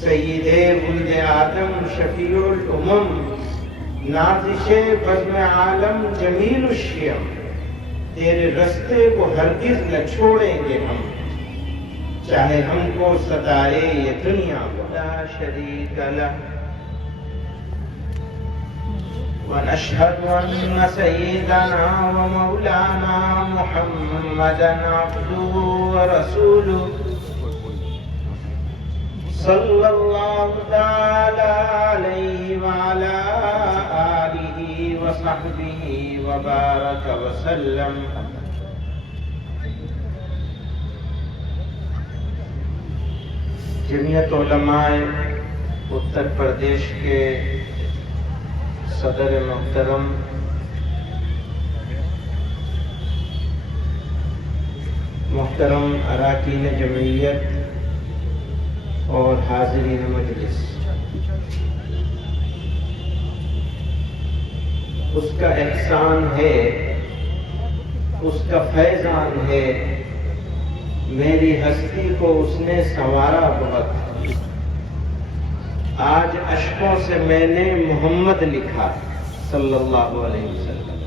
سید ولد آدم شفیع الامم نازش بزم عالم جمیل الشیم، تیرے رستے کو ہرگز نہ چھوڑیں گے ہم، چاہے ہم کو ستائے یہ دنیا لا شریک لہ۔ ونشهد أن سيدنا ومولانا محمدا عبده ورسوله صلى الله تعالى عليه وعلى آله وصحبه وبارك وسلم۔ جمعیت علماء اتر پردیش کے صدر محترم محترم اراکین جمعیت اور حاضرین مجلس، اس کا احسان ہے، اس کا فیضان ہے، میری ہستی کو اس نے سنوارا بہت۔ آج اشکوں سے میں نے محمد لکھا صلی اللہ علیہ وسلم،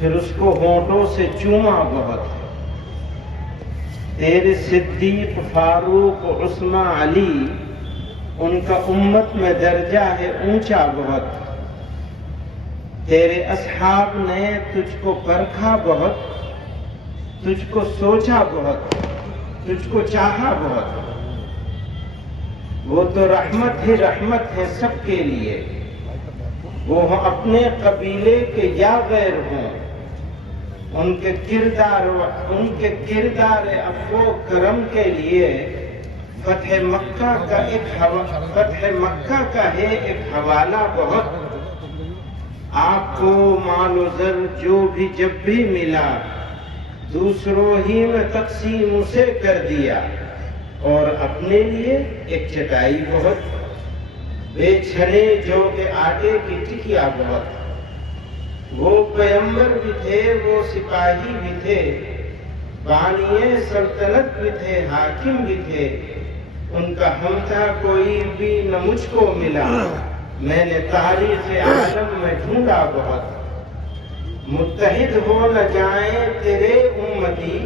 پھر اس کو ہونٹوں سے چوما بہت۔ تیرے صدیق فاروق عثمان علی، ان کا امت میں درجہ ہے اونچا بہت۔ تیرے اصحاب نے تجھ کو پرکھا بہت، تجھ کو سوچا بہت، تجھ کو چاہا بہت۔ وہ تو رحمت ہی رحمت ہے سب کے لیے، وہ اپنے قبیلے کے یا غیر ہوں، ان کے کردار عفو و کرم کے لیے فتح مکہ کا ہے ایک حوالہ بہت۔ آپ کو مال و زر جو بھی جب بھی ملا، دوسروں ہی میں تقسیم اسے کر دیا، اور اپنے لیے ایک چٹائی بہت۔ بے چھنے جو کہ آٹے کی ٹکیا بہت۔ وہ پیغمبر بھی تھے، وہ سپاہی بھی تھے، بانی سلطنت بھی تھے، حاکم بھی تھے، ان کا ہمتا کوئی بھی نہ مجھ کو ملا، میں نے تاریخ عالم میں ڈھونڈا بہت۔ متحد ہو نہ جائیں تیرے امتی،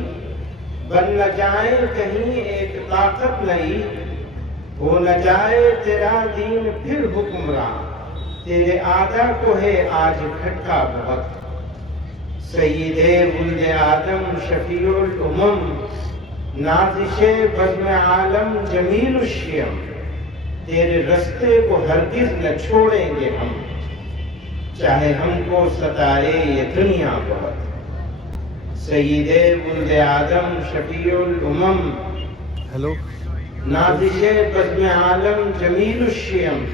بن نہ جائیں کہیں ایک طاقت نئی، ہو نہ جائے تیرا دین پھر حکمراں، تیرے آدھا کو ہے آج کھٹکا بہت۔ سید ولد آدم شفیع الامم نازش بزم عالم جمیل الشیم، تیرے رستے کو ہرگز نہ چھوڑیں گے ہم، چاہے ہم کو ستائے یہ دنیا بہت۔ سید ولد آدم شفیع الامم نازش بزم عالم جمیل الشیم،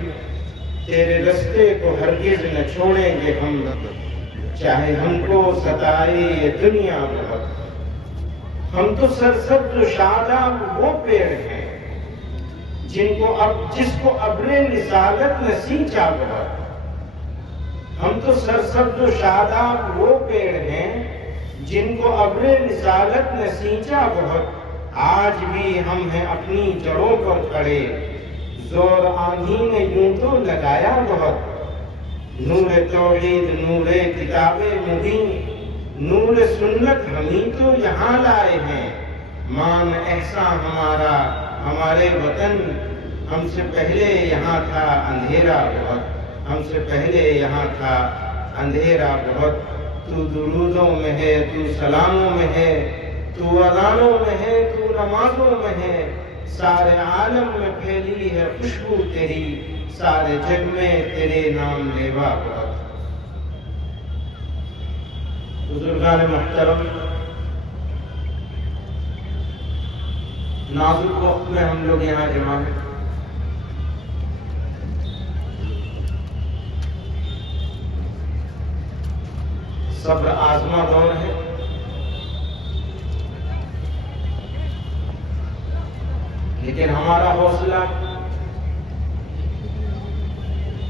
تیرے رستے کو ہرگز نہ چھوڑیں گے ہم، چاہے ہم کو ستائے یہ دنیا بہت۔ ہم تو سرسبز و شاداب وہ پیڑ ہیں جس کو ابر رسالت نے سینچا بہت۔ ہم تو سرسبز و شاداب وہ پیڑ ہیں جن کو ابر رسالت نے سینچا بہت۔ آج بھی ہم ہیں اپنی جڑوں پر کھڑے، زور آندھی نے یوں تو لگایا بہت۔ نور توحید نور کتاب مبین، نور سنت ہمیں تو یہاں لائے ہیں۔ مان احسان ہمارا ہمارے وطن، ہم سے پہلے یہاں تھا اندھیرا بہت، ہم سے پہلے یہاں تھا اندھیرا بہت۔ تو درودوں میں ہے، تو سلاموں میں ہے، تو اذانوں میں ہے، تو نمازوں میں ہے، سارے عالم میں پھیلی ہے خوشبو تیری، سارے جگ میں تیرے نام لیوا بہت۔ بزرگان محترم، نازک وقت میں ہم لوگ یہاں جمع ہیں، صبر آزما دور ہے، لیکن ہمارا حوصلہ،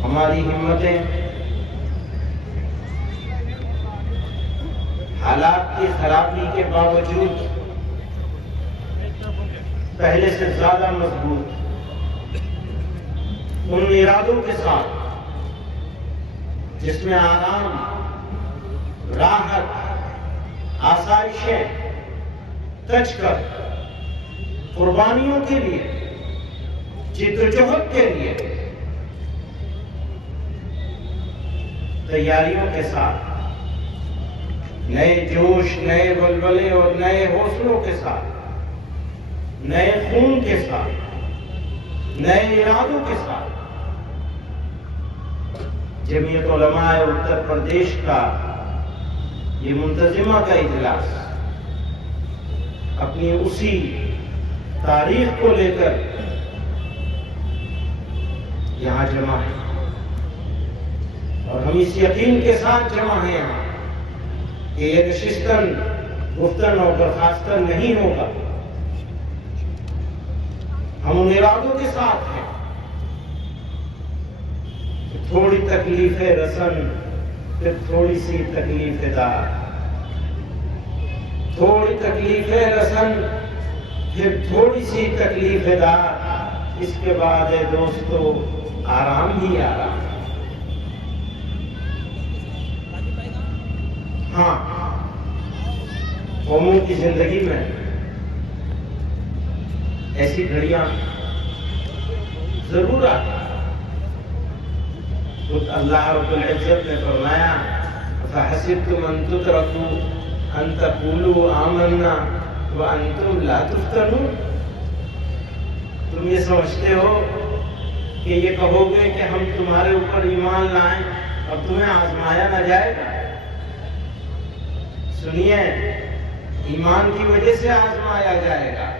ہماری ہمتیں حالات کی خرابی کے باوجود پہلے سے زیادہ مضبوط، ان ارادوں کے ساتھ جس میں آرام، راحت، آسائشیں تج کر قربانیوں کے لیے، جدوجہد کے لیے، تیاریوں کے ساتھ، نئے جوش، نئے ولولے اور نئے حوصلوں کے ساتھ، نئے خون کے ساتھ، نئے ارادوں کے ساتھ جمعیت علماء اتر پردیش کا یہ منتظمہ کا اجلاس اپنی اسی تاریخ کو لے کر یہاں جمع ہے، اور ہم اس یقین کے ساتھ جمع ہیں یہاں کہ یہ نشستن گفتن اور برخاستن نہیں ہوگا۔ ہم ان ارادوں کے ساتھ ہیں کہ تھوڑی تکلیف رسن، پھر تھوڑی سی تکلیف دار، تھوڑی تکلیف رسن، پھر تھوڑی سی تکلیف دار، اس کے بعد ہے دوستو آرام ہی آرام۔ ہاں، قوموں کی زندگی میں ایسی گھڑیاں ضرور آتی ہیں۔ خود اللہ رب العزت نے فرمایا فَحَسِبْتُمْ أَن تُتْرَكُوا أَن تَقُولُوا آمَنَّا وَأَنْتُمْ لَا تُفْتَنُونَ، تم یہ سمجھتے ہو کہ یہ کہو گے کہ ہم تمہارے اوپر ایمان لائیں اور تمہیں آزمایا نہ جائے گا؟ سنیے، ایمان کی وجہ سے آزمایا جائے گا،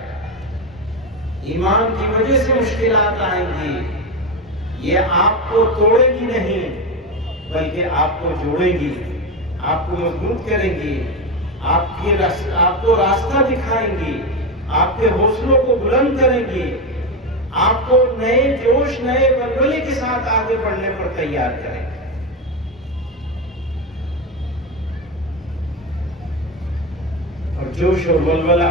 ایمان کی وجہ سے مشکلات آئیں گی۔ یہ آپ کو توڑے گی نہیں بلکہ آپ کو جوڑے گی، آپ کو مضبوط کریں گی، آپ کو راستہ دکھائیں گی، آپ کے حوصلوں کو بلند کریں گی، آپ کو نئے جوش، نئے ولولے کے ساتھ آگے بڑھنے پر تیار کریں گے۔ اور جوش اور ولولہ،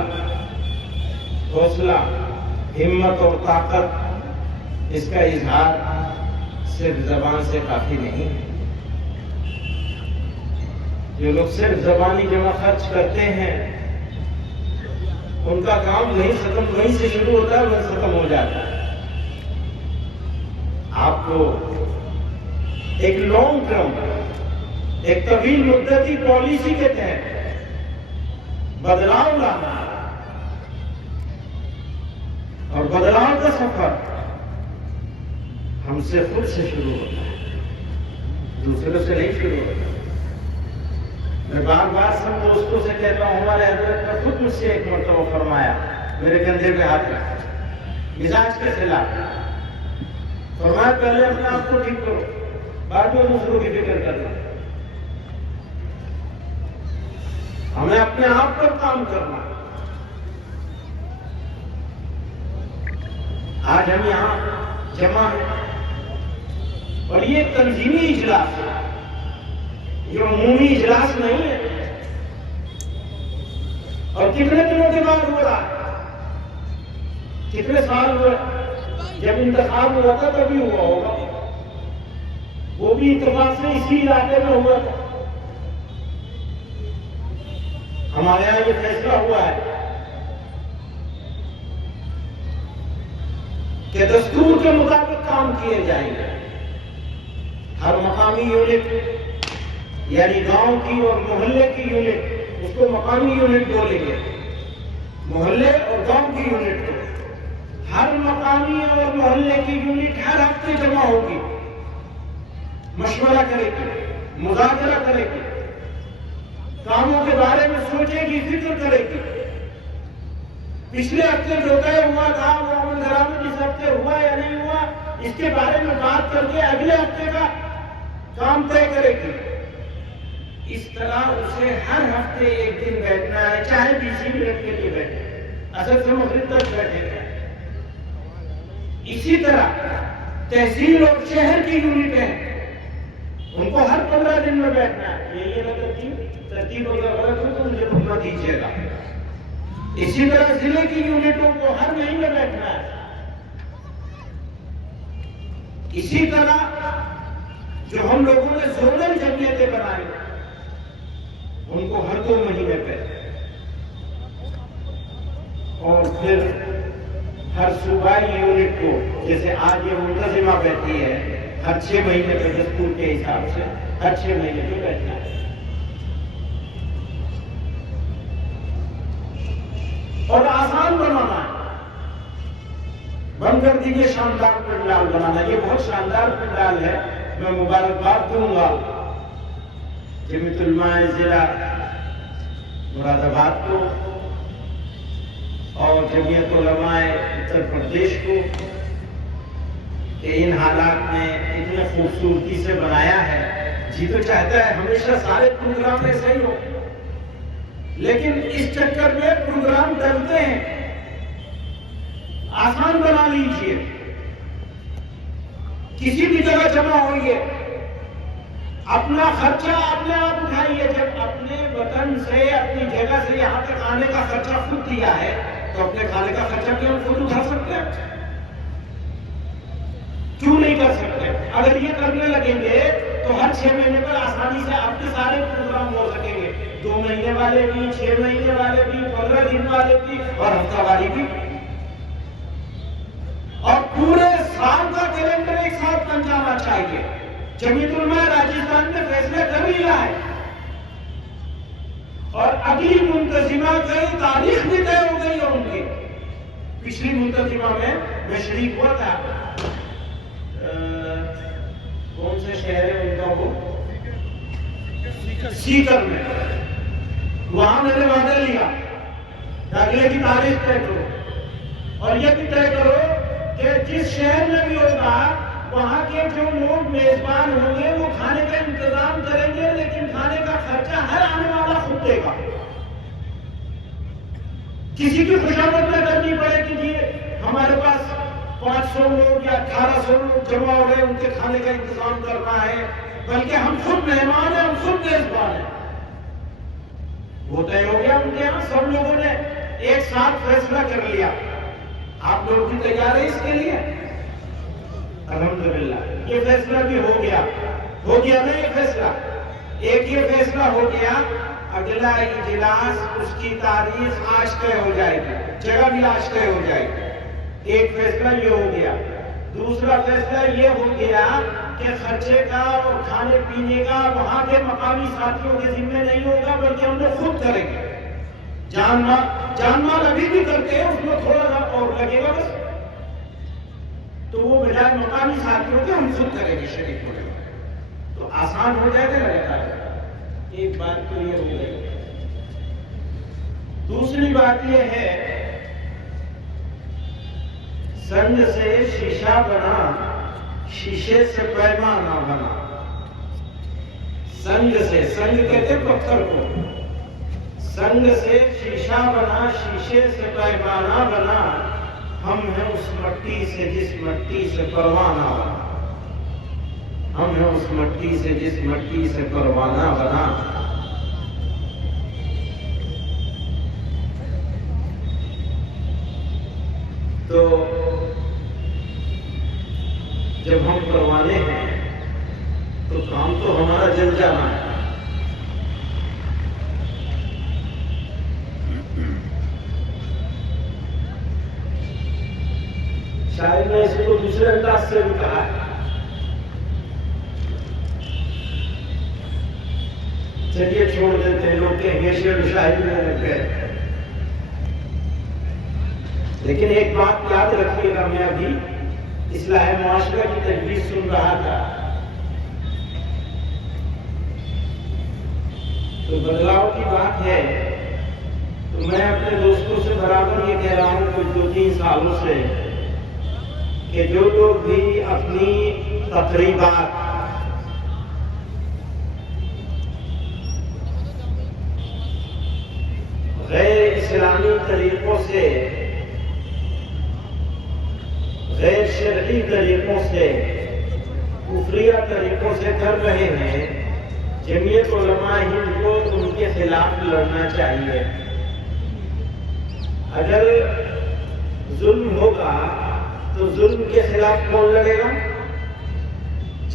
حوصلہ، ہمت اور طاقت، اس کا اظہار صرف زبان سے کافی نہیں ہے۔ جو لوگ صرف زبانی جمع خرچ کرتے ہیں ان کا کام وہیں سے شروع ہوتا ہے، وہیں ختم ہو جاتا ہے۔ آپ کو ایک لانگ ٹرم، ایک طویل مدتی پالیسی کے تحت بدلاؤ لانا، اور بدلاؤ کا سفر ہم سے خود سے شروع ہوتا ہے، دوسروں سے نہیں شروع ہوتا۔ میں بار بار سب دوستوں سے کہتا ہوں، ہمارے حضرت نے خود مجھ سے ایک مرتبہ فرمایا، میرے کندھے پہ ہاتھ رکھا، مزاج کے خلاف فرمایا پہلے اپنے آپ کو ٹھیک کرو، بعد میں دوسروں کی فکر کرنا۔ ہمیں اپنے آپ پر کام کرنا۔ آج ہم یہاں جمع ہیں اور یہ تنظیمی اجلاس ہے، یہ عمومی اجلاس نہیں ہے۔ اور کتنے دنوں کے بعد ہو رہا ہے؟ کتنے سال ہوئے؟ جب انتخاب ہوا تھا تبھی ہوا ہوگا، وہ بھی اتفاق سے اسی علاقے میں ہوا تھا۔ ہمارے یہاں یہ فیصلہ ہوا ہے کہ دستور کے مطابق کام کیے جائیں گے۔ ہر مقامی یونٹ، یعنی گاؤں کی اور محلے کی یونٹ، اس کو مقامی یونٹ بولیں گے، محلے اور گاؤں کی یونٹ کو۔ ہر مقامی اور محلے کی یونٹ ہر ہفتے جمع ہوگی، مشورہ کرے گی، مذاکرہ کرے گی، کاموں کے بارے میں سوچے گی، فکر کرے گی۔ پچھلے ہفتے جو طے ہوا تھا وہ عمل درآمد اس ہفتے ہوا یا نہیں ہوا، اس کے بارے میں بات کر کے اگلے ہفتے کا کام طے کرے گی۔ اس طرح اسے ہر ہفتے ایک دن بیٹھنا ہے، چاہے 20 منٹ کے لیے بیٹھے، اصل سے مغرب تک بیٹھے گا۔ اسی طرح تحصیل اور شہر کی یونٹیں، ان کو ہر 15 دن میں بیٹھنا ہے۔ یہ ترتیب اگر غلط ہو تو مجھے بھولنا دیجیے گا۔ اسی طرح ضلع کی یونٹوں کو ہر مہینے بیٹھنا ہے۔ اسی طرح جو ہم لوگوں نے زونل جمعیتیں بنائی ان کو ہر 2 مہینے پہ اور پھر ہر صوبائی یونٹ کو، جیسے آج یہ منتظمہ بیٹھی ہے، ہر 6 مہینے پہ دستور کے حساب سے ہر 6 مہینے پہ بیٹھنا ہے اور آسان بنانا ہے۔ بند کر دیجیے شاندار پنڈال بنانا، یہ بہت شاندار پنڈال ہے، میں مبارکباد دوں گا جمعیت علماء ضلع مراد آباد کو اور جمعیت علماء اتر پردیش کو کہ ان حالات میں اتنے خوبصورتی سے بنایا ہے۔ جی تو چاہتا ہے ہمیشہ سارے پروگرام ایسے ہی ہو، لیکن اس چکر میں پروگرام ڈلتے ہیں۔ آسان بنا لیجئے، کسی بھی جگہ جمع ہوئیے، اپنا خرچہ اپنے آپ اٹھائیے۔ جب اپنے وطن سے، اپنی جگہ سے یہاں تک آنے کا خرچہ خود دیا ہے تو اپنے کھانے کا خرچہ بھی ہم خود اٹھا سکتے ہیں، کیوں نہیں کر سکتے؟ اگر یہ کرنے لگیں گے تو ہر 6 مہینے پر آسانی سے آپ کے سارے پروگرام ہو سکیں گے، 2 مہینے والے بھی، 6 مہینے والے بھی، 15 دن والے بھی اور ہفتہ واری بھی، اور پورے سال کا کیلنڈر ایک ساتھ بن جانا چاہیے۔ جمعیت علماء راجستھان میں فیصلہ کر لیا ہے اور اگلی منتظمہ کی تاریخ بھی طے ہو گئی ہے ان کی۔ پچھلی منتظمہ میں شریک ہوا تھا، کون سے شہر ہے ان کا، وہ سیکر میں، وہاں میں نے وعدہ لیا اگلے کی تاریخ طے کرو اور یہ بھی طے کرو کہ جس شہر میں بھی ہوگا وہاں کے جو لوگ میزبان ہوں گے وہ کھانے کا انتظام کریں گے، لیکن کھانے کا خرچہ ہر آنے والا خود دے گا۔ کسی کی خوشامد نہ کرنی پڑے کہ جی ہمارے پاس 500 لوگ یا 1800 لوگ جمع ہو گئے، ان کے کھانے کا انتظام کرنا ہے، بلکہ ہم خود مہمان ہیں، ہم خود میزبان ہیں۔ وہ طے ہو گیا ان کے یہاں، سب لوگوں نے ایک ساتھ فیصلہ کر لیا۔ آپ لوگ بھی تیار ہیں اس کے لیے؟ الحمدللہ یہ فیصلہ بھی ہو گیا نا، یہ فیصلہ ایک یہ فیصلہ ہو گیا، اگلا اجلاس اس کی تاریخ آج طے ہو جائے گی، جگہ بھی آج طے ہو جائے گی۔ ایک فیصلہ یہ ہو گیا۔ دوسرا فیصلہ یہ ہو گیا کہ خرچے کا اور کھانے پینے کا وہاں کے مقامی ساتھیوں کے ذمہ نہیں ہوگا، بلکہ ہم لوگ خود کریں گے۔ جان مال ابھی بھی کرتے ہیں، اس میں تھوڑا سا اور لگے گا بس، تو وہ بجائے مقامی ساتھیوں کے ہم خود کریں گے، شریک ہو جائے گا، تو آسان ہو جائے گا رہتا ہے۔ ایک بات تو یہ ہو گئی۔ دوسری بات یہ ہے، سنگ سے شیشہ بنا، شیشے سے پیمانہ بنا۔ سنگ کہتے پتھر کو، سنگ سے شیشہ بنا، شیشے سے پیمانہ بنا، ہم ہیں اس مٹی سے جس مٹی سے پروانہ بنا، ہم ہیں اس مٹی سے جس مٹی سے پروانہ بنا۔ تو جب ہم پروانے ہیں تو کام تو ہمارا جل جانا ہے۔ شاید میں اس کو دوسرے انداز سے بھی کہا ہے، چلیے چھوڑ دیتے ہیں، لوگ کہیں گے شعر شاعری میں لگ گئے، لیکن ایک بات یاد رکھیے گا، میں ابھی اصلاح معاشرہ کی تجویز سن رہا تھا، تو بدلاؤ کی بات ہے، تو میں اپنے دوستوں سے برابر یہ کہہ رہا ہوں کچھ 2-3 سالوں سے کہ جو لوگ بھی اپنی تقریبات غیر اسلامی طریقوں سے، غیر شرعی طریقوں سے، کفریہ طریقوں سے کر رہے ہیں، جمعیت علماء ہند کو ان کے خلاف لڑنا چاہیے۔ اگر ظلم ہوگا تو ظلم کے خلاف کون لڑے گا؟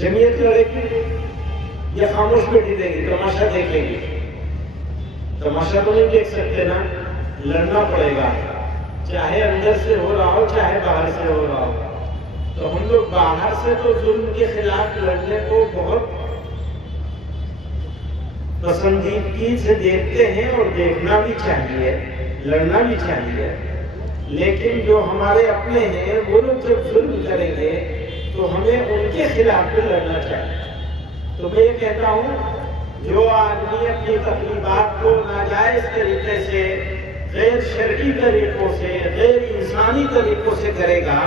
جمعیت لڑے گی یا خاموش بیٹھی رہے گی؟ تماشا دیکھیں گے؟ تماشا تو نہیں دیکھ سکتے نا، لڑنا پڑے گا، چاہے اندر سے ہو رہا ہو چاہے باہر سے ہو رہا ہو۔ تو ہم لوگ باہر سے تو ظلم کے خلاف لڑنے کو بہت پسندیدگی سے دیکھتے ہیں اور دیکھنا بھی چاہیے، لڑنا بھی چاہیے، لیکن جو ہمارے اپنے ہیں وہ لوگ جب ظلم کریں گے تو ہمیں ان کے خلاف بھی لڑنا چاہیے۔ تو میں یہ کہتا ہوں، جو آدمی اپنی تقریبات کو ناجائز طریقے سے، غیر شرعی طریقوں سے، غیر انسانی طریقوں سے کرے گا،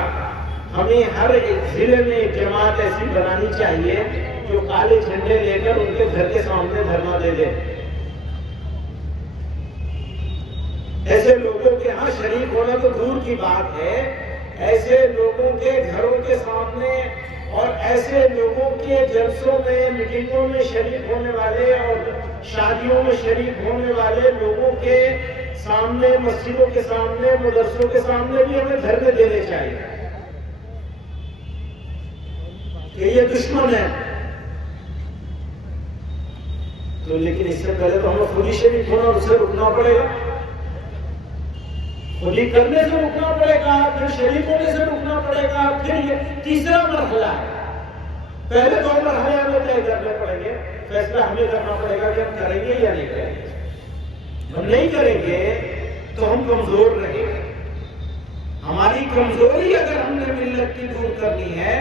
ہمیں ہر ایک ضلع میں ایک جماعت ایسی بنانی چاہیے جو کالے جھنڈے لے کر ان کے گھر کے سامنے دھرنا دے دے۔ ایسے لوگوں کے ہاں شریک ہونا تو دور کی بات ہے، ایسے لوگوں کے گھروں کے سامنے اور ایسے لوگوں کے جلسوں میں، میٹنگوں میں شریک ہونے والے اور شادیوں میں شریک ہونے والے لوگوں کے سامنے، مسجدوں کے سامنے، مدرسوں کے سامنے بھی ہمیں دھرنے دینے چاہیے کہ یہ دشمن ہے۔ تو لیکن اس سے پہلے تو ہمیں خود ہی شریک ہونا اور اسے رکنا پڑے گا، خود ہی کرنے سے رکنا پڑے گا، پھر شریک ہونے سے رکنا پڑے گا، پھر یہ تیسرا مرحلہ ہے۔ پہلے دو مرحلے ہمیں طے کرنے پڑیں گے، فیصلہ ہمیں کرنا پڑے گا کہ ہم کریں گے یا نہیں کریں گے۔ ہم نہیں کریں گے تو ہم کمزور رہیں گے۔ ہماری کمزوری اگر ہم نے ملت کی دور کرنی ہے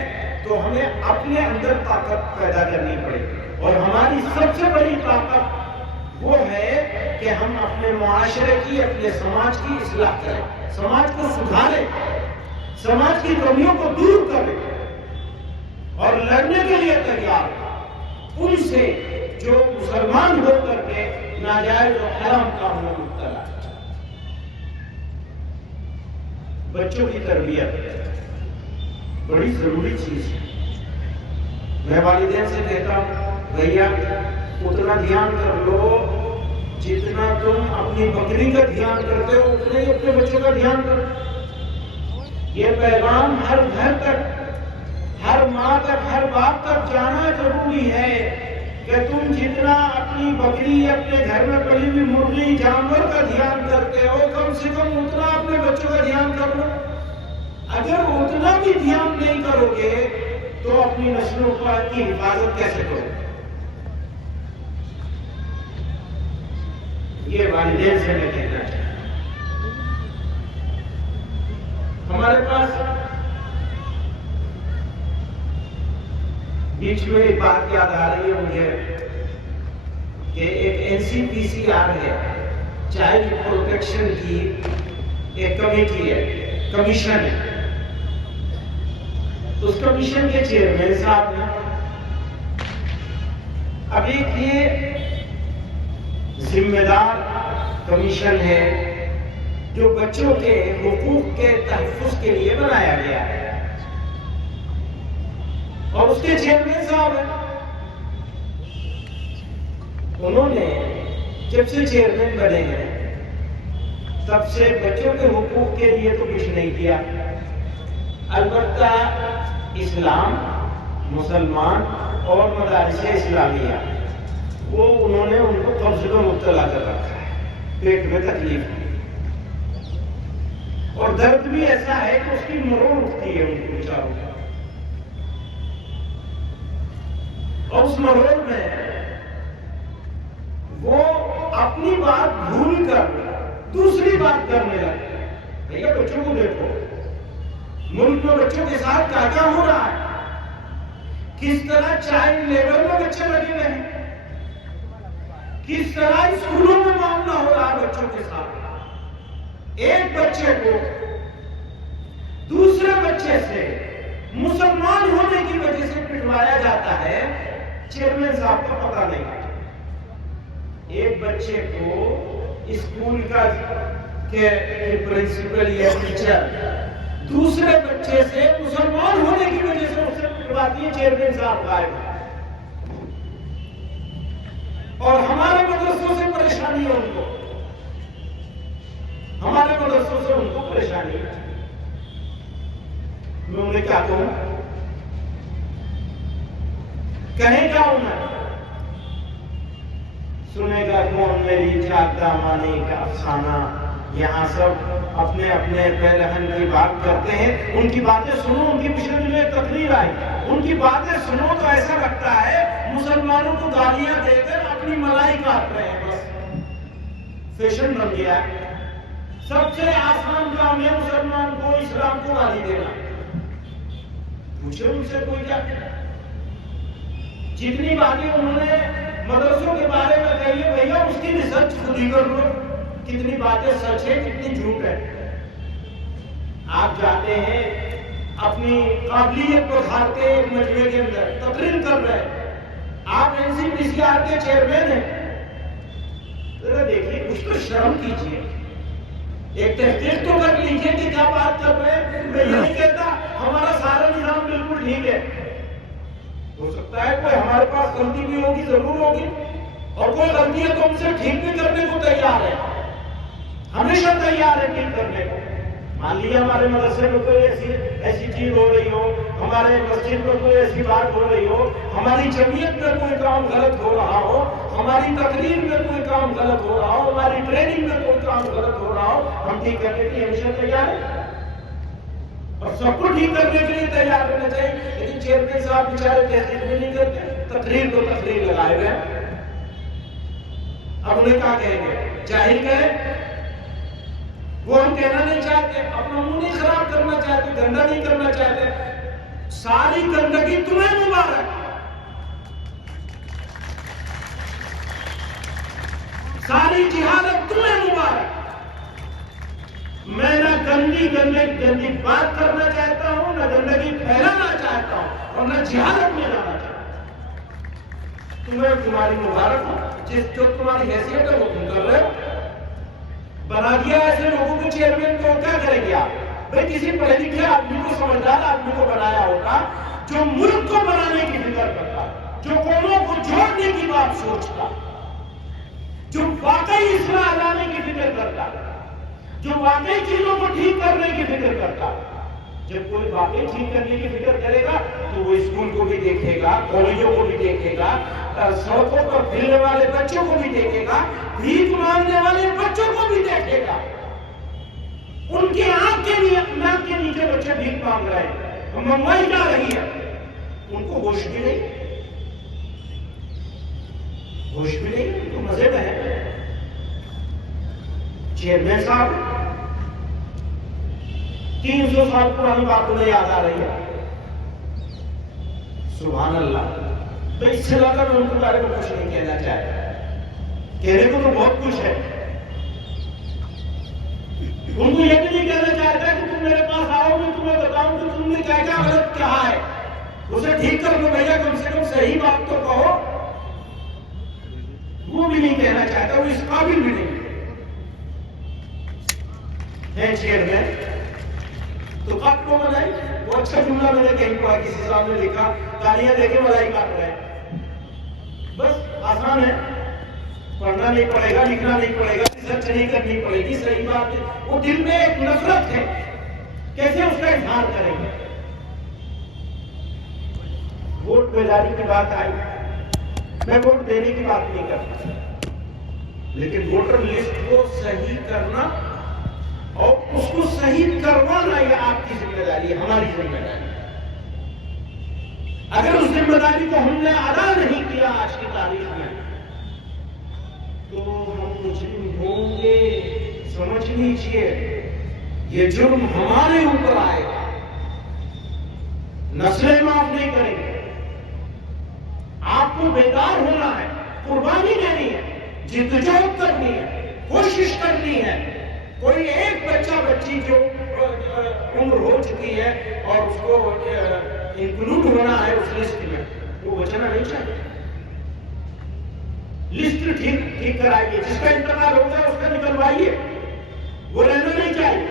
تو ہمیں اپنے اندر طاقت پیدا کرنی پڑے گی، اور ہماری سب سے بڑی طاقت وہ ہے کہ ہم اپنے معاشرے کی، اپنے سماج کی اصلاح کریں، سماج کو سدھاریں، سماج کی کمیوں کو دور کریں اور لڑنے کے لیے تیار ہیں ان سے جو مسلمان ہو کر کے ناجائز و حرام کام میں مبتلا ہے۔ بچوں کی تربیت بڑی ضروری چیز ہے۔ میں والدین سے کہتا ہوں، بھیا اتنا دھیان کر لو جتنا تم اپنی بکری کا دھیان کرتے ہو، اتنا ہی اپنے بچوں کا دھیان کرو۔ یہ پیغام ہر گھر تک، ہر ماں تک، ہر باپ تک جانا ضروری ہے کہ تم جتنا اپنی بکری، اپنے گھر میں پلی ہوئی مرغی، جانور کا دھیان کرتے ہو، کم سے کم اتنا اپنے بچوں کا دھیان کر لو۔ اگر اتنا بھی دھیان نہیں کرو گے تو اپنی نسلوں کی حفاظت کیسے کرو؟ یہ والدین سے میں کہنا چاہتا ہوں۔ ہمارے پاس بیچ میں ایک بات یاد آ رہی ہے مجھے کہ ایک NCPCR ہے، چائلڈ پروٹیکشن کی ایک کمیٹی ہے، کمیشن ہے۔ اس کمیشن کے چیئرمین صاحب نے ابھی یہ ذمہ دار کمیشن ہے جو بچوں کے حقوق کے تحفظ کے لیے بنایا گیا ہے، اور اس کے چیئرمین صاحب ہیں۔ انہوں نے جب سے چیئرمین بنے ہیں تب سے بچوں کے حقوق کے لیے تو کچھ نہیں کیا۔ البتہ اسلام، مسلمان اور مدارس اسلامیہ وہ انہوں نے ان کو قبض میں مبتلا کر رکھا ہے، پیٹ میں تکلیف ہے اور درد بھی ایسا ہے کہ اس کی مروڑ اٹھتی ہے ان کو بیچاروں کو، اور اس مروڑ میں وہ اپنی بات بھول کر دوسری بات کرنے لگے۔ بھیا بچوں کو دیکھو، ملک میں بچوں کے ساتھ کیا کیا ہو رہا ہے، کس طرح چائلڈ لیبر میں بچے لگے ہوئے ہیں، کس طرح اسکولوں میں معاملہ ہو رہا ہے بچوں کے ساتھ۔ ایک بچے کو دوسرے بچے سے مسلمان ہونے کی وجہ سے پٹوایا جاتا ہے، چیئرمین صاحب کو پتہ نہیں۔ ایک بچے کو اسکول کا پرنسپل یا ٹیچر دوسرے بچے سے مسلمان ہونے کی وجہ سے اسے پٹواتی ہے، چیئرمین صاحب غائب ہے، اور ہمارے مدرسوں سے پریشانی ہے ان کو، ہمارے مدرسوں سے ان کو پریشانی ہے۔ میں انہیں کیا کہوں؟ کہے گا انہیں، سنے گا کون میری چار دامانی کا افسانہ۔ یہاں سب اپنے اپنے پہلہن کی بات کرتے ہیں، ان کی باتیں سنو، ان کی پچھلے دن ایک تقریر آئی، ان کی باتیں سنو تو ایسا لگتا ہے مسلمانوں کو گالیاں دے کر اپنی ملائی کاٹ رہے ہیں۔ بس فیشن بن گیا ہے، سب سے آسان کام ہے مسلمان کو اسلام کو گالی دینا۔ پوچھے ان سے کوئی کیا کہتا ہے؟ جتنی باتیں انہوں نے مدرسوں کے بارے میں کہی ہے، بھیا اس کی ریسرچ خود ہی کر لو، کتنی باتیں سچ ہے کتنی جھوٹ ہے۔ آپ جاتے ہیں اپنی قابلیت کو دکھاتے ایک مجمع کے اندر تقریر کر رہے ہیں، آپ NCPCR کے چیئرمین ہیں، ذرا دیکھیے کچھ تو شرم کیجیے، ایک تحقیق تو کر لیجیے کہ کیا بات کر رہے ہیں۔ میں یہ نہیں کہتا ہمارا سارا نظام بالکل ٹھیک ہے، ہو سکتا ہے کوئی ہمارے پاس غلطی بھی ہوگی، ضرور ہوگی، اور کوئی غلطی ہے تو ہم سے ٹھیک بھی کرنے کو تیار ہے، ہمیشہ تیار ہے ٹھیک کرنے کو۔ مان لیا ہمارے مدرسے میں کوئی ایسی چیز ہو رہی ہو، ہمارے مسجد میں کوئی ایسی بات ہو رہی ہو، ہماری جمعیت میں کوئی کام غلط ہو رہا ہو، ہماری تقریر میں کوئی کام غلط ہو رہا ہو، ہماری ٹریننگ میں کوئی کام غلط ہو رہا ہو، ہم ٹھیک کرنے کے لیے ہمیشہ تیار ہیں اور سب کو ٹھیک کرنے کے لیے تیار ہونا چاہیے۔ لیکن چیئرمین صاحب بیچارے تحقیق بھی نہیں کرتے، تقریر کو تقریر لگائے ہوئے ہیں۔ اب انہیں کیا کہیں گے؟ جاہل کہیں؟ وہ ہم کہنا نہیں چاہتے، اپنا منہ نہیں خراب کرنا چاہتے، گندا نہیں کرنا چاہتے۔ ساری گندگی تمہیں مبارک، ساری جہالت تمہیں مبارک۔ میں نہ گندی بات کرنا چاہتا ہوں، نہ گندگی پھیلانا چاہتا ہوں، اور نہ جہالت میں لانا چاہتا ہوں۔ تمہیں تمہاری مبارک ہو، جس جو تمہاری حیثیت ہے وہ تم کر رہے ہو۔ بنا دیا ایسے لوگوں کو چیئرمین، تو کیا کریں گے آپ؟ بھائی کسی پڑھے لکھے آدمی کو، سمجھدار آدمی کو بنایا ہوگا جو ملک کو بنانے کی فکر کرتا، جو قوموں کو جوڑنے کی بات سوچتا، جو واقعی اصلاح لانے کی فکر کرتا، جو واقعی چیزوں کو ٹھیک کرنے کی فکر کرتا۔ جب کوئی واقعی ٹھیک کرنے کی فکر کرے گا تو وہ اسکول کو بھی دیکھے گا، کالجوں کو بھی دیکھے گا، سڑکوں پر پھرنے والے بچوں کو بھی دیکھے گا، بھیک مانگنے والے بچوں کو بھی دیکھے گا۔ ان کی آنکھ کے نیچے بچے بھیک مانگ رہے ہیں، ممبئی جا رہی ہے، ان کو ہوش بھی نہیں، ان کو مزے میں ہے۔ چیئرمین صاحب 300 سال پرانی بات انہیں یاد آ رہی ہے، سبحان اللہ۔ تو اس سے زیادہ میں ان کے بارے میں کچھ نہیں کہنا چاہتا، کہنے کو تو بہت کچھ ہے۔ ان کو یہ بھی نہیں کہنا چاہتا کہ تم میرے پاس آؤ، میں تمہیں بتاؤں کہ تم نے کیا کیا غلط کہا ہے، اسے ٹھیک کر لو بھیا، کم سے کم صحیح بات تو کہو۔ وہ بھی نہیں کہنا چاہتا، وہ اس قابل بھی نہیں ہے چیئرمین۔ تو کب کو منائی؟ وہ اچھا جملہ میں نے کہیں پڑھا، کسی صاحب نے لکھا تالیاں دے کے ملائی کاٹ رہے ہیں۔ بس آسان ہے، پڑھنا نہیں پڑے گا، لکھنا نہیں پڑے گا، ریسرچ نہیں کرنی پڑے گی، صحیح بات ہے۔ وہ دل میں ایک نفرت ہے، کیسے اس کا اظہار کریں گے؟ ووٹ بیداری کی بات آئی، میں ووٹ دینے کی بات نہیں کرتا، لیکن ووٹر لسٹ کو صحیح کرنا اور اس کو صحیح کروانا یہ آپ کی ذمہ داری ہے، ہماری ذمہ داری ہے۔ اگر اس ذمہ داری کو ہم نے ادا نہیں کیا آج کی تاریخ میں تو ہم مجرم ہوں گے، سمجھ لیجیے یہ جرم ہمارے اوپر آئے گا، نسلیں معاف نہیں کریں گے۔ آپ کو بیدار ہونا ہے، قربانی دینی ہے، جدوجہد کرنی ہے، کوشش کرنی ہے۔ کوئی ایک بچہ بچی جو عمر ہو چکی ہے اور اس کو انکلوڈ ہونا ہے اس لسٹ میں، وہ بچنا نہیں چاہیے۔ لسٹ ٹھیک کرائیے، جس کا انتقال ہو جائے اس کا نکلوائیے، وہ رہنا نہیں چاہیے۔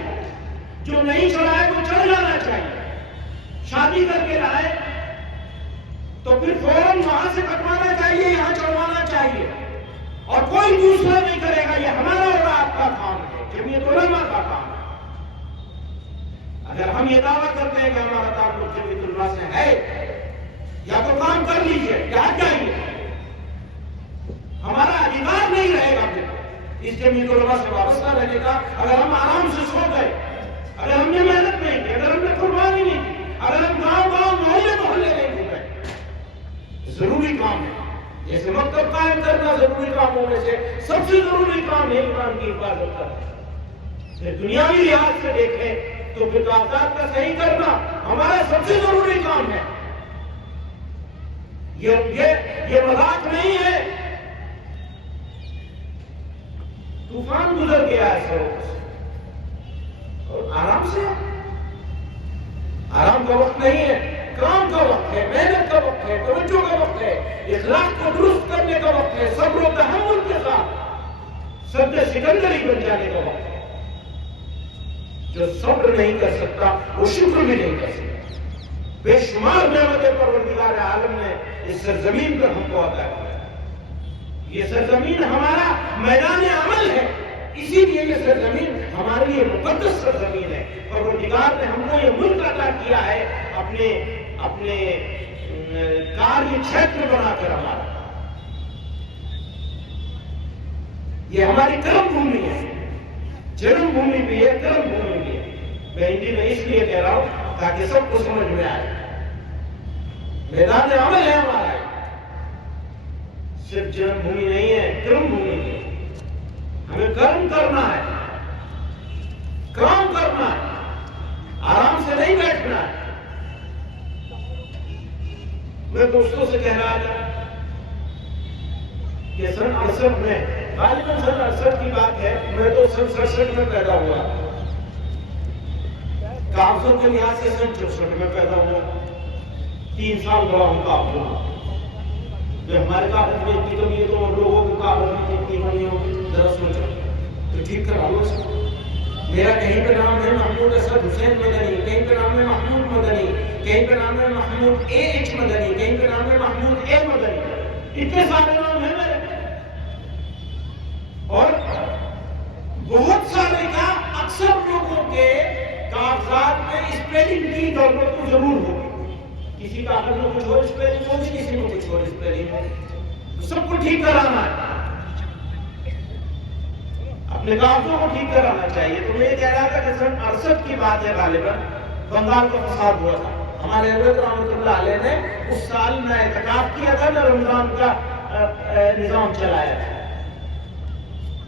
جو نہیں چڑھا ہے وہ چڑھ جانا چاہیے۔ شادی کر کے لائے تو پھر فوراً وہاں سے کٹوانا چاہیے، یہاں چڑھوانا چاہیے، اور کوئی دوسرا نہیں کرے گا۔ یہ ہمارا اور آپ کا کام ہے، جمعیت علماء کا کام ہے۔ اگر ہم یہ دعویٰ کرتے ہیں کہ ہمارا تعلق جمعیت علماء سے ہے، یا تو کام کر کر لیجیے، کیا چاہیے، ہمارا ادھیکار نہیں رہے گا پھر اس جمیعت علماء سے وابستہ رہنے کا۔ اگر ہم آرام سے سو گئے، اگر ہم نے محنت نہیں کی، اگر ہم نے قربانی نہیں کی، اگر ہم گاؤں گاؤں محلے محلے نہیں گھومے، ضروری کام ہے۔ جیسے مکتب قائم کرنا ضروری کاموں میں سے سب سے ضروری کام ہے ایمان کی حفاظت کرنا۔ پھر دنیاوی لحاظ سے دیکھیں تو پھر کاغذات کا صحیح کرنا ہمارا سب سے ضروری کام ہے۔ یہ مذاق نہیں ہے۔ طوفان گزر گیا ہے سڑک سے اور آرام سے، آرام کا وقت نہیں ہے، کام کا وقت ہے، محنت کا وقت ہے، توجہ کا وقت ہے، اخلاق کو درست کرنے کا وقت ہے، صبر و تحمل کے ساتھ سد سکندری بن جانے کا وقت ہے۔ جو صبر نہیں کر سکتا وہ شکر بھی نہیں کر سکتا۔ بے شمار نعمتیں پروردگار عالم نے اس سرزمین پر ہم کو عطا کیا۔ یہ سرزمین ہمارا میدان عمل ہے، اسی لیے یہ سرزمین ہمارے لیے مقدس سرزمین ہے۔ پروردگار نے ہم کو یہ ملک عطا کیا ہے اپنے کاریہ چھیتر بنا کر ہمارا۔ یہ ہماری کرم بھومی ہے، جنم بھومی بھی ہے، کرم بھومی بھی ہے۔ میں ہندی میں اس لیے کہہ رہا ہوں تاکہ سب کو سمجھ میں آئے۔ میدان عمل ہے ہمارا، صرف جنم بھومی نہیں ہے، کرم بھومی ہے۔ ہمیں کرم کرنا ہے، کام کرنا ہے، آرام سے نہیں بیٹھنا ہے۔ میں دوستوں سے کہہ رہا تھا کہ سن 68 میں، غالباً سن 68 کی بات ہے، میں تو سن 67 میں پیدا ہوا، کاغذوں کے لحاظ سے سن 64 میں پیدا ہوا، 3 سال بڑا ہوں کاغذوں میں۔ جو ہمارے کاغذ میں اتنی کمی ہے تو اور لوگوں کے کاغذ میں اتنی کمی ہو، ذرا سوچو تو ٹھیک کرا لو اس کو۔ میرا کہیں پہ نام ہے محمود اسد حسین مدنی، کہیں پہ نام ہے محمود مدنی، کہیں پہ نام ہے محمود اے ایچ مدنی، کہیں پہ نام ہے محمود اے مدنی، اتنے سارے نام ہیں میرے۔ اور بہت سارے کا اکثر لوگوں کے کاغذات میں اسپیلنگ کی ضرورت تو ضرور ہوگی، کسی کاغذ میں کچھ اور اسپیلنگ ہوگی، کسی میں کچھ اور اسپیلنگ ہوگی، سب کو ٹھیک کرانا ہے، اپنے کاغذوں کو ٹھیک کرانا چاہیے۔ تو میں یہ کہہ رہا تھا کہ سن 68 کی بات ہے، غالباً بنگال کا فساد ہوا تھا۔ ہمارے حضرت رحمۃ اللہ علیہ نے اس سال نہ اعتکاف کیا تھا، نہ رمضان کا نظام چلایا تھا،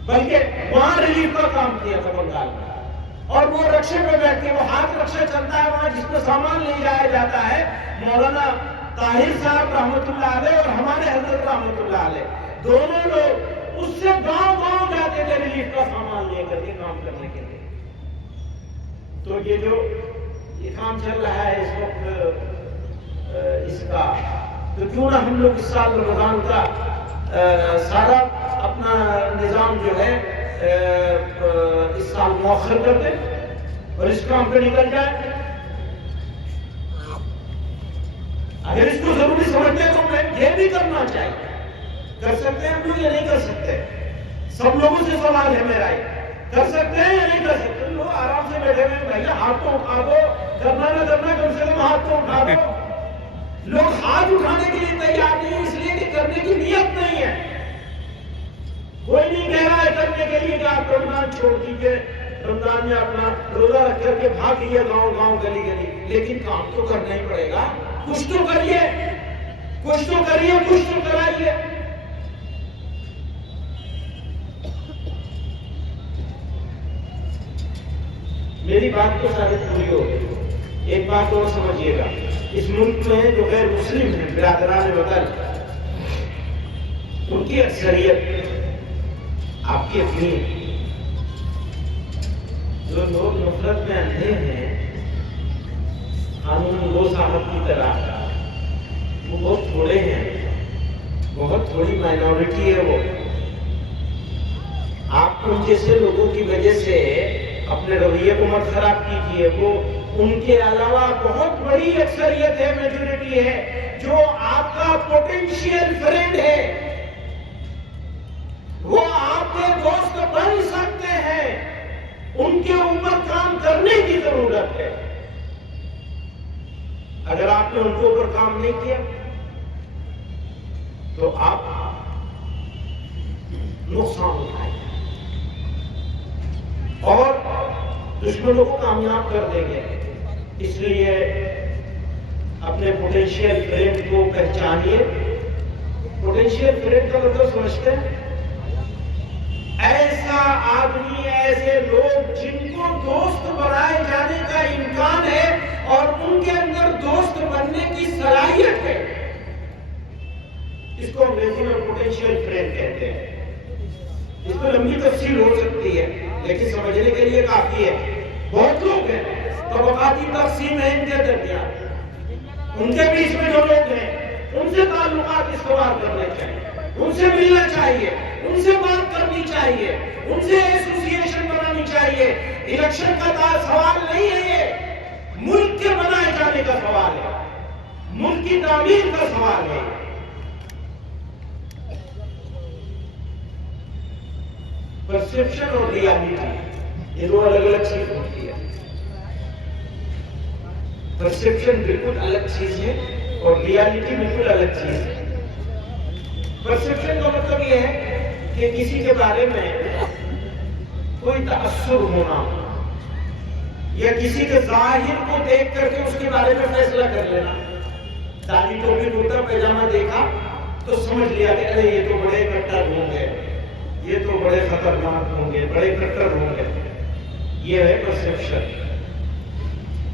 بلکہ وہاں ریلیف کا کام کیا تھا بنگال میں۔ اور وہ رکشے پہ بیٹھ کے، وہ ہاتھ رکشہ چلتا ہے وہاں جس پہ سامان لے جایا جاتا ہے، مولانا طاہر صاحب رحمۃ اللہ علیہ اور ہمارے حضرت رحمۃ اللہ علیہ دونوں لوگ اس سے گاؤں گاؤں جاتے تھے ریلیف کا سامان لے کر کے کام کرنے کے لیے۔ تو یہ جو یہ کام چل رہا ہے اس وقت اس کا، تو کیوں نہ ہم لوگ اس سال رمضان کا سارا اپنا نظام جو ہے اس سال مؤخر کر دیں اور اس کام پہ نکل جائے۔ اگر اس کو ضروری سمجھتے ہیں تو ہمیں یہ بھی کرنا چاہیے۔ کر سکتے ہیں ہم لوگ یا نہیں کر سکتے؟ سب لوگوں سے سوال ہے میرا، کر سکتے ہیں یا نہیں کر سکتے؟ لوگ آرام سے بیٹھے ہوئے، بھائی ہاتھ تو اٹھا دو، کرنا نہ کرنا کم سے کم ہاتھ تو اٹھا دو۔ لوگ ہاتھ اٹھانے کے لیے تیار نہیں، اس لیے کہ کرنے کی نیت نہیں ہے۔ کوئی نہیں کہہ رہا ہے کرنے کے لیے کہ آپ رمضان چھوڑ دیجیے، رمضان میں اپنا روزہ رکھ کر کے بھاگیے گاؤں گاؤں گلی گلی، لیکن کام تو کرنا ہی پڑے گا۔ کچھ تو کریے، کچھ تو کریے، کچھ تو کرائیے۔ میری بات تو ثابت پوری ہوگی۔ ایک بات اور سمجھیے گا، اس ملک میں جو غیر مسلم ہیں، برادران وطن، ان کی اکثریت آپ کی اپنی، جو لوگ نفرت میں اندھے ہیں قانون گو صاحب کی طرح، وہ بہت تھوڑے ہیں، بہت تھوڑی مائنورٹی ہے وہ۔ آپ ان جیسے لوگوں کی وجہ سے اپنے رویے کو مت خراب کیجیے۔ وہ ان کے علاوہ بہت بڑی اکثریت ہے، میجورٹی ہے، جو آپ کا پوٹینشیل فرینڈ ہے، وہ آپ کے دوست بن سکتے ہیں، ان کے اوپر کام کرنے کی ضرورت ہے۔ اگر آپ نے ان کے اوپر کام نہیں کیا، تو آپ نقصان اٹھائیں اور دشمنوں کو کامیاب کر دیں گے. اس لیے اپنے پوٹینشیل فرینڈ کو پہچانیے. پوٹینشیل فرینڈ کا مطلب سمجھتے ہیں؟ ایسا آدمی، ایسے لوگ جن کو دوست بنائے جانے کا امکان ہے اور ان کے اندر دوست بننے کی صلاحیت ہے. اس کو انگریزی میں پوٹینشیل فرینڈ کہتے ہیں. اس کو لمبی تفصیل ہو سکتی ہے لیکن سمجھنے کے لیے کافی ہے. بہت لوگ ہیں، طبقاتی تقسیم ہے ان کے درمیان. ان کے بیچ میں جو لوگ ہیں ان سے تعلقات استوار کرنے چاہیے، ان سے ملنا چاہیے، ان سے بات کرنی چاہیے، ان سے ایسوسیشن بنانی چاہیے. الیکشن کا سوال نہیں ہے، یہ ملک کے بنائے جانے کا سوال ہے، ملک کی تعمیر کا سوال ہے. پرسپشن اور ریالٹی یہ دو الگ الگ چیز ہوتی ہے. پرسپشن بالکل الگ چیز ہے اور ریالٹی بالکل الگ چیز ہے. پرسپشن کا مطلب یہ ہے کہ کسی کے بارے میں کوئی تاثر ہونا یا کسی کے ظاہر کو دیکھ کر کے اس کے بارے میں فیصلہ کر لینا. داڑھی ٹوپی کرتا پیجامہ دیکھا تو سمجھ لیا کہ ارے یہ تو بڑے کٹر ہوں گے، یہ تو بڑے خطرناک ہوں گے، بڑے کٹر ہوں گے. یہ ہے پرسپشن.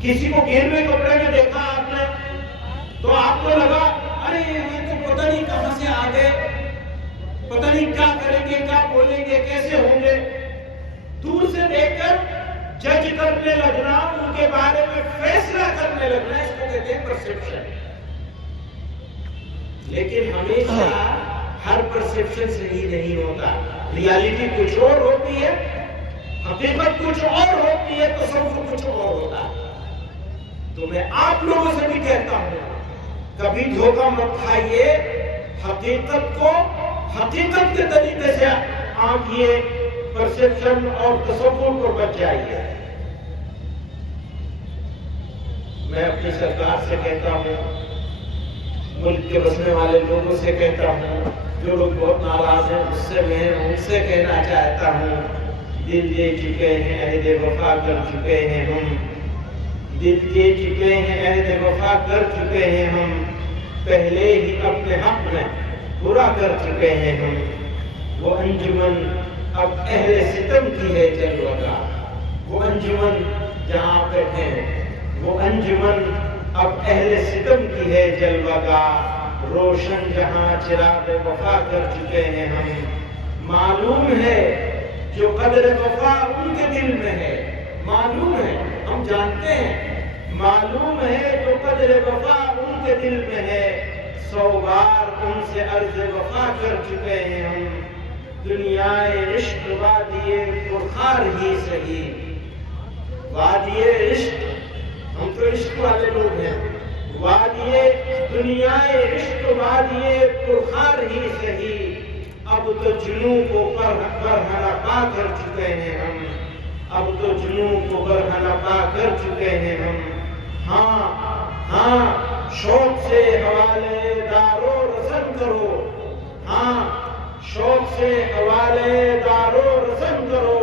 کسی کو گیروے کپڑے میں دیکھا آپ نے تو آپ کو لگا ارے یہ تو پتہ نہیں کہاں سے آ گئے، پتہ نہیں کیا کریں گے، کیا بولیں گے، کیسے ہوں گے. دور سے دیکھ کر جج کرنے لگنا، ان کے بارے میں فیصلہ کرنے لگنا، اس کو کہتے ہیں پرسپشن. لیکن ہمیشہ ہر پرسپشن صحیح نہیں ہوتا. ریالٹی کچھ اور ہوتی ہے، حقیقت کچھ اور ہوتی ہے، تصور کچھ اور ہوتا ہے. تو میں آپ لوگوں سے بھی کہتا ہوں کبھی دھوکہ مت کھائیے، حقیقت کو حقیقت کے طریقے سے آنکھیے، پرسپشن اور تصور کو بچ جائیے. میں اپنی سرکار سے کہتا ہوں، ملک کے بسنے والے لوگوں سے کہتا ہوں، جو لوگ بہت ناراض ہیں اس سے میں ان سے کہنا چاہتا ہوں، دل دے چکے ہیں، عہد وفا کر چکے ہیں ہم، دل دے چکے ہیں، عہد وفا کر چکے ہیں ہم، پہلے ہی اپنے حق میں برا کر چکے ہیں ہم. وہ انجمن اب اہل ستم کی ہے جلوہ، وہ انجمن جہاں بیٹھے ہیں، وہ انجمن اب اہل ستم کی ہے جلوہ گاہ، روشن جہاں چراغ وفا کر چکے ہیں ہم. معلوم ہے جو قدر وفا ان کے دل میں ہے، معلوم ہے، ہم جانتے ہیں، معلوم ہے جو قدر وفا ان کے دل میں ہے. 100 بار ان سے عرض وفا کر چکے ہیں ہم. دنیا عشق وادی پرخار ہی سہی، وادی عشق، ہم تو عشق والے لوگ ہیں. وادی دنیا عشق وادی پرخار ہی سہی، اب تو جنوں کو برہنہ پا کر چکے ہیں ہم. اب تو جنوں کو برہنہ پا کر چکے ہیں ہم. ہاں شوق سے حوالے دارو رسن کرو، ہاں شوق سے حوالے دارو رسن کرو.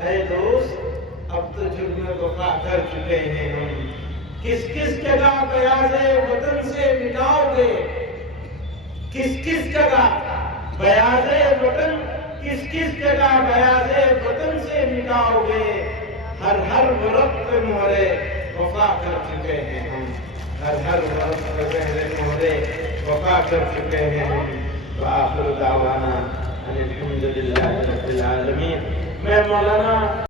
اے دوست اب تو جرم وفا کر چکے ہیں ہم. کس کس جگہ بیاض وطن سے مٹاؤ گے، کس کس جگہ بیاض وطن، کس کس جگہ بیاض وطن سے مٹاؤ گے. ہر ورق پہ مہرے وفا کر چکے ہیں ہم، ہر ورق پہ پہلے مہرے وفا کر چکے ہیں ہم. وآخر دعوانا ان الحمد للہ رب العالمین. میں مولانا